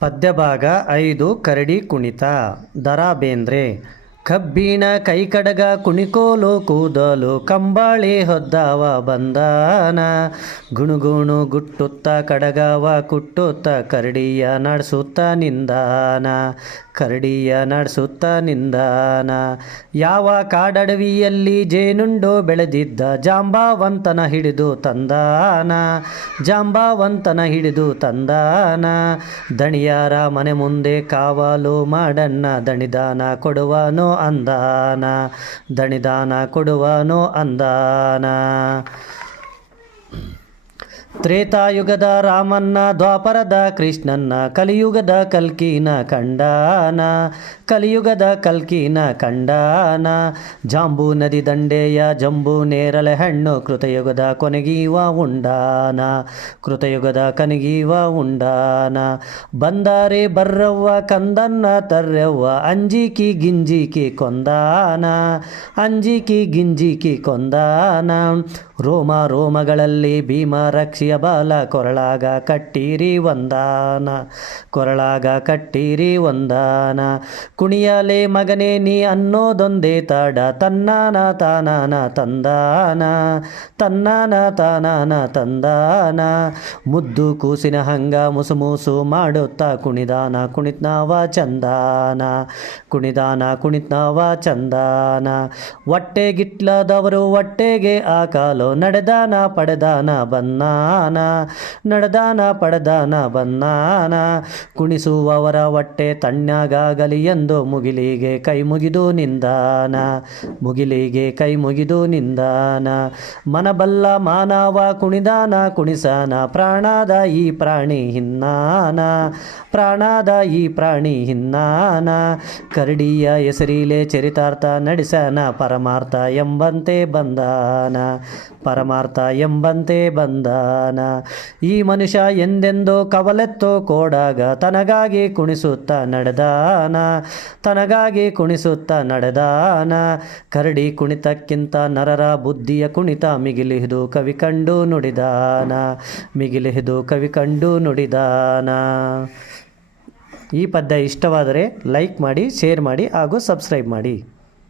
ಪದ್ಯಭಾಗ 5 ಕರಡಿ ಕುಣಿತ. ದ.ರಾ ಬೇಂದ್ರೆ. ಕಬ್ಬಿಣ ಕೈಕಡಗ ಕುಣಿಕೋಲು ಕೂದಲು ಕಂಬಾಳಿ ಹೊದ್ದಾವ ಬಂದಾನ, ಗುಣುಗುಣು ಗುಟ್ಟುತ್ತ ಕಡಗವ ಕುಟ್ಟುತ್ತ ಕರಡಿಯ ನಡೆಸುತ್ತ ನಿಂದಾನ, ಕರಡಿಯ ನಡೆಸುತ್ತ ನಿಂದಾನ. ಯಾವ ಕಾಡಡವಿಯಲ್ಲಿ ಜೇನುಂಡು ಬೆಳೆದಿದ್ದ ಜಾಂಬಾವಂತನ ಹಿಡಿದು ತಂದಾನ, ಜಾಂಬಾವಂತನ ಹಿಡಿದು ತಂದಾನ. ದಣಿಯಾರ ಮನೆ ಮುಂದೆ ಕಾವಲು ಮಾಡಣ್ಣ, ದಣಿದಾನ ಕೊಡುವನೋ ಅಂದಾನ, ದಣಿದಾನ ಕೊಡುವನೋ ಅಂದಾನ. ತ್ರೇತಾಯುಗದ ರಾಮನ್ನ, ದ್ವಾಪರದ ಕೃಷ್ಣನ್ನ, ಕಲಿಯುಗದ ಕಲ್ಕಿನ ಕಂಡಾನ, ಕಲಿಯುಗದ ಕಲ್ಕಿನ ಕಂಡಾನ. ಜಾಂಬೂ ನದಿ ದಂಡೆಯ ಜಂಬೂ ನೇರಳೆ ಹಣ್ಣು, ಕೃತಯುಗದ ಕೊನೆಗೀವ ಉಂಡಾನ, ಕೃತಯುಗದ ಕನಗೀವ ಉಂಡಾನ. ಬಂದಾರೆ ಬರ್ರವ್ವ ಕಂದನ್ನ ತರ್ರವ್ವ, ಅಂಜಿಕಿ ಗಿಂಜಿಕಿ ಕೊಂದಾನ, ಅಂಜಿಕಿ ಗಿಂಜಿಕಿ ಕೊಂದಾನ. ರೋಮ ರೋಮಗಳಲ್ಲಿ ಭೀಮ ರಕ್ಷಿಯ ಬಾಲ, ಕೊರಳಾಗ ಕಟ್ಟೀರಿ ಒಂದಾನ, ಕೊರಳಾಗ ಕಟ್ಟೀರಿ ಒಂದಾನ. ಕುಣಿಯಲೆ ಮಗನೇ ನೀ ಅನ್ನೋದೊಂದೇ ತಾಡ, ತನ್ನಾನ ತಾನಾನ ತಂದಾನ, ತನ್ನಾನ ತಾನಾನ ತಂದಾನ. ಮುದ್ದು ಕೂಸಿನ ಹಂಗ ಮುಸುಮುಸು ಮಾಡುತ್ತಾ ಕುಣಿದಾನ ಕುಣಿತ್ನಾವ ಚಂದಾನ, ಕುಣಿದಾನ ಕುಣಿತ್ನಾವ ಚಂದಾನ. ಹೊಟ್ಟೆಗಿಟ್ಲದವರು ಹೊಟ್ಟೆಗೆ ಆಕಾಲು, ನಡೆದಾನ ಪಡೆದಾನ ಬನ್ನಾನ, ನಡೆದಾನ ಪಡೆದಾನ ಬನ್ನಾನ. ಕುಣಿಸುವವರ ಹೊಟ್ಟೆ ತಣ್ಣಗಾಗಲಿ ಎಂದು ಮುಗಿಲಿಗೆ ಕೈ ಮುಗಿದು ನಿಂದಾನ, ಮುಗಿಲಿಗೆ ಕೈ ಮುಗಿದು ನಿಂದಾನ. ಮನಬಲ್ಲ ಮಾನವ ಕುಣಿದಾನ ಕುಣಿಸಾನ, ಪ್ರಾಣದ ಈ ಪ್ರಾಣಿ ಹಿನ್ನಾನ, ಪ್ರಾಣದ ಈ ಪ್ರಾಣಿ ಹಿನ್ನಾನ. ಕರಡಿಯ ಹೆಸರಿಲೆ ಚರಿತಾರ್ಥ ನಡೆಸನ, ಪರಮಾರ್ಥ ಎಂಬಂತೆ ಬಂದಾನ, ಪರಮಾರ್ಥ ಎಂಬಂತೆ ಬಂದಾನ. ಈ ಮನುಷ್ಯ ಎಂದೆಂದೋ ಕವಲೆತ್ತೋ ಕೋಡಾಗ, ತನಗಾಗಿ ಕುಣಿಸುತ್ತ ನಡೆದಾನ, ತನಗಾಗಿ ಕುಣಿಸುತ್ತ ನಡೆದಾನ. ಕರಡಿ ಕುಣಿತಕ್ಕಿಂತ ನರರ ಬುದ್ಧಿಯ ಕುಣಿತ ಮಿಗಿಲಿಹಿದು ಕವಿ ಕಂಡು ನುಡಿದಾನ, ಮಿಗಿಲಿಹಿದು ಕವಿ ಕಂಡು ನುಡಿದಾನ. ಈ ಪದ್ಯ ಇಷ್ಟವಾದರೆ ಲೈಕ್ ಮಾಡಿ, ಶೇರ್ ಮಾಡಿ ಹಾಗೂ ಸಬ್ಸ್ಕ್ರೈಬ್ ಮಾಡಿ.